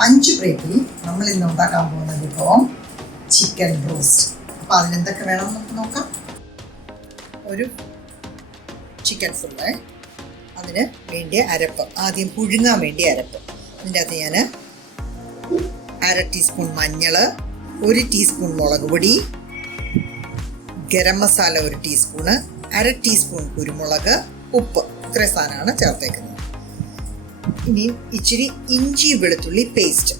Punch ബ്രേക്കിൽ നമ്മൾ ഇന്ന് ഉണ്ടാക്കാൻ പോകുന്ന വിഭവം ചിക്കൻ റോസ്റ്റ്. അപ്പോൾ അതിനെന്തൊക്കെ വേണം നമുക്ക് നോക്കാം. ഒരു ചിക്കൻ ഫുള്ള്, അതിന് വേണ്ടിയ അരപ്പ്, ആദ്യം പുഴുങ്ങാൻ വേണ്ടിയ അരപ്പ്. അതിൻ്റെ അകത്ത് ഞാൻ 1/2 ടീസ്പൂൺ മഞ്ഞൾ, 1 ടീസ്പൂൺ മുളക് പൊടി, ഗരം മസാല 1 ടീസ്പൂണ്, 1/2 ടീസ്പൂൺ കുരുമുളക്, ഉപ്പ്, ഇത്രയും സാധനമാണ് ചേർത്തേക്കുന്നത്. ഇനി ഇച്ചിരി ഇഞ്ചി വെളുത്തുള്ളി പേസ്റ്റ്,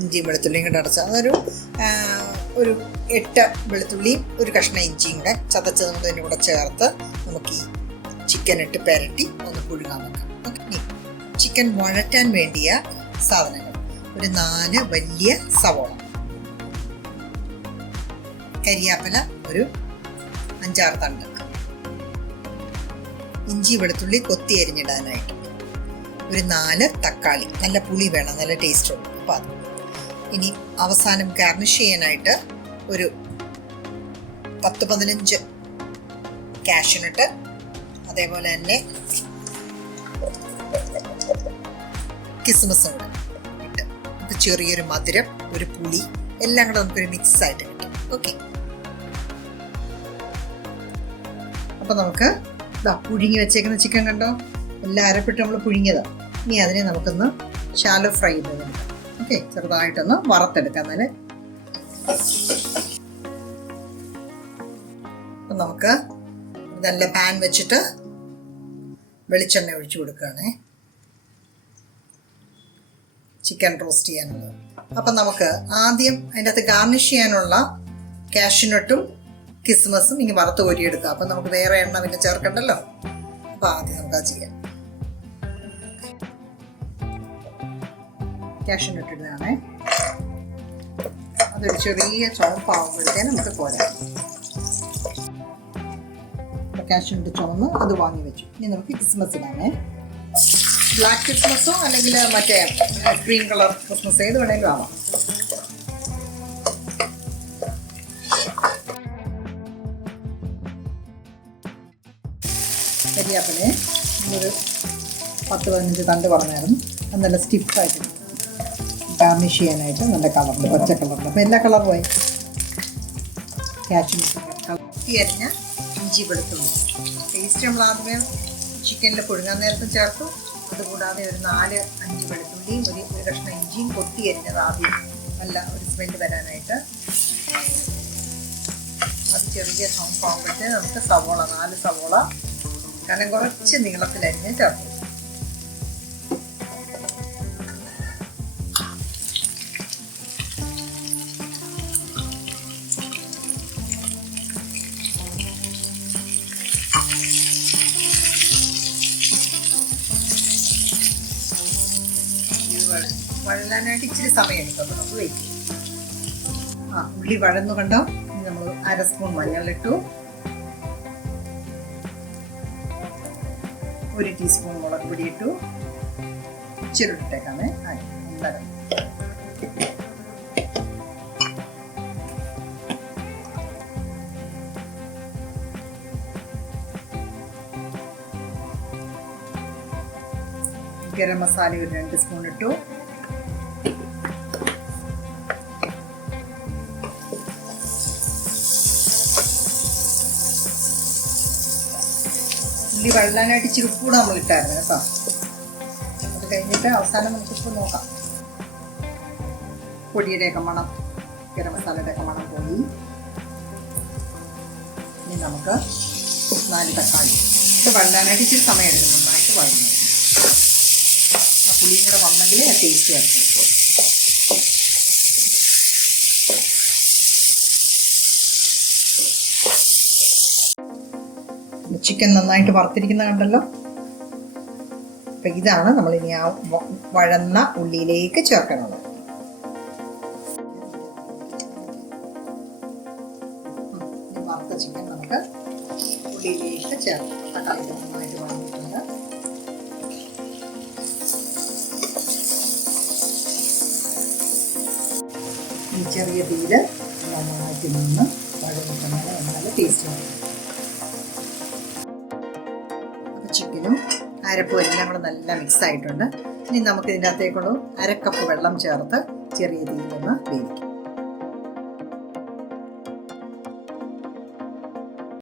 ഇഞ്ചി വെളുത്തുള്ളിയും കൂടെ അടച്ച് അതൊരു 8 വെളുത്തുള്ളിയും 1 കഷ്ണം ഇഞ്ചിയും കൂടെ ചതച്ചത് കൊണ്ട് ഇതിൻ്റെ കൂടെ ചേർത്ത് നമുക്ക് ഈ ചിക്കൻ ഇട്ട് പെരട്ടി ഒന്ന് പുഴുങ്ങാൻ വെക്കാം. ഇനി ചിക്കൻ വഴറ്റാൻ വേണ്ടിയ സാധനങ്ങൾ: ഒരു 4 വലിയ സവോള, കരിയാപ്പില ഒരു 5-6 തണ്ട്, ഇഞ്ചി വെളുത്തുള്ളി കൊത്തി അരിഞ്ഞിടാനായിട്ട് ഒരു 4 തക്കാളി, നല്ല പുളി വേണം, നല്ല ടേസ്റ്റ് ഉള്ളൂ. അപ്പോൾ അത് ഇനി അവസാനം ഗാർണിഷ് ചെയ്യാനായിട്ട് ഒരു 10-15 കാഷ്യൂനട്ട്, അതേപോലെ തന്നെ കിസ്മസും കൂടെ ഇട്ട് ഇത് ചെറിയൊരു മധുരം, ഒരു പുളി, എല്ലാം കൂടെ നമുക്കൊരു മിക്സ് ആയിട്ട് കിട്ടും. ഓക്കെ, അപ്പോൾ നമുക്ക് പുഴുങ്ങി വെച്ചേക്കുന്ന ചിക്കൻ കണ്ടോ, എല്ലാം അരപ്പിട്ട് നമ്മൾ പുഴുങ്ങിയതാണ്. ഇനി അതിനെ നമുക്കൊന്ന് ഷാലോ ഫ്രൈ ചെയ്തെടുക്കാം. ഓക്കെ, ചെറുതായിട്ടൊന്ന് വറുത്തെടുക്കാം. അതിന് അപ്പം നമുക്ക് നല്ല പാൻ വെച്ചിട്ട് വെളിച്ചെണ്ണ ഒഴിച്ചു കൊടുക്കുകയാണേ, ചിക്കൻ റോസ്റ്റ് ചെയ്യാനുള്ളത്. അപ്പം നമുക്ക് ആദ്യം അതിൻ്റെ അകത്ത് ഗാർണിഷ് ചെയ്യാനുള്ള കാഷ്യൂനട്ടും കിസ്മസും ഇനി വറുത്ത് കോരിയെടുക്കാം. അപ്പം നമുക്ക് വേറെ എണ്ണ പിന്നെ ചേർക്കണ്ടല്ലോ. അപ്പം ആദ്യം നമുക്ക് അത് ചെയ്യാം. കാഷ്യൂനട്ട് ഇടുകയാണേ, അതൊരു ചെറിയ ചുവപ്പാകുമ്പോഴത്തേനും നമുക്ക് കോരാം. കാഷ്യൂനട്ട് ചുവന്ന് അത് വാങ്ങി വെച്ചു. ഇനി നമുക്ക് കിസ്മസ് ഇടാമേ. ബ്ലാക്ക് ക്രിസ്മസോ അല്ലെങ്കിൽ മറ്റേ ഗ്രീൻ കളർ ക്രിസ്മസ്, ഏത് വേണമെങ്കിലും ആവാം. കരിയാപ്പിലെ ഒരു 10-15 തണ്ട് പറഞ്ഞായിരുന്നു. അത് നല്ല സ്റ്റിഫായിട്ട് ഗാർണിഷ് ചെയ്യാനായിട്ട് നല്ല കളറിൽ, പച്ച കളറിൽ. അപ്പോൾ എല്ലാ കളറുമായി കാഷ്യൂനട്ട് അരിഞ്ഞ ഇഞ്ചി വെളുത്തുള്ളി പേസ്റ്റ് നമ്മൾ ആദ്യമേ ചിക്കനിൽ പുഴുങ്ങാൻ നേരത്തെ ചേർത്തു. അതുകൂടാതെ ഒരു 4-5 വെളുത്തുള്ളിയും ഒരു കഷ്ണം ഇഞ്ചിയും കൊത്തി അരിഞ്ഞത് ആദ്യം നല്ല ഒരു സ്മെല്ല് വരാനായിട്ട്. അത് ചെറിയ സൗണ്ടാകുമ്പോഴത്തേ നമുക്ക് സവോള, 4 സവോള കാരണം കുറച്ച് നീളത്തിലരിഞ്ഞ് ചേർത്തു. വഴലാനായിട്ട് ഇച്ചിരി സമയം എടുക്കും. നമുക്ക് വെയിറ്റ് ചെയ്യാം. ഉള്ളി വഴന്നു കണ്ടോ. ഇനി നമ്മൾ 1/2 സ്പൂൺ മഞ്ഞളിട്ടു, 1 ടീസ്പൂൺ മുളക് പൊടി ഇട്ടു, ഇച്ചിരി ഇട്ടേക്കാമേ. ഗരം മസാല ഒരു 2 സ്പൂൺ ഇട്ടു. ഉള്ളി വഴലാനായിട്ട് ഇച്ചിരി ഉപ്പ് കൂടെ നമ്മൾ ഇട്ടായിരുന്നു കേട്ടോ. അത് കഴിഞ്ഞിട്ട് അവസാനം നമുക്കിപ്പോൾ നോക്കാം. പൊടിയുടെയൊക്കെ മണം, ഗരം മസാലയുടെയൊക്കെ മണം പോയി. ഇനി നമുക്ക് 4 തക്കാളി ഇത് വഴലാനായിട്ട് ഇച്ചിരി സമയം എടുക്കും. നന്നായിട്ട് വഴന്നു ആ പുളിയും കൂടെ വന്നെങ്കിൽ ആ ടേസ്റ്റ് വരക്കും. ചിക്കൻ നന്നായിട്ട് വറുത്തിരിക്കുന്ന കണ്ടല്ലോ. അപ്പം ഇതാണ് നമ്മളിനി ആ വഴന്ന ഉള്ളിയിലേക്ക് ചേർക്കുന്നത്. വറുത്ത ചിക്കൻ നമുക്ക് ഉള്ളിയിലേക്ക് ചേർക്കാം. തക്കാളി നന്നായിട്ട് വഴന്നിട്ടുണ്ട്. ഈ ചെറിയ തീയിൽ നന്നായിട്ട് നിന്ന് വഴന്നിട്ടുണ്ടെങ്കിൽ നല്ല ടേസ്റ്റ് ആണ്. ചിക്കനും അരപ്പും എല്ലാം കൂടെ നല്ല മിക്സ് ആയിട്ടുണ്ട്. ഇനി നമുക്ക് ഇതിൻ്റെ അകത്തേക്കുള്ള 1/2 കപ്പ് വെള്ളം ചേർത്ത് ചെറിയ തീയിലൊന്ന് വേവിക്കാം.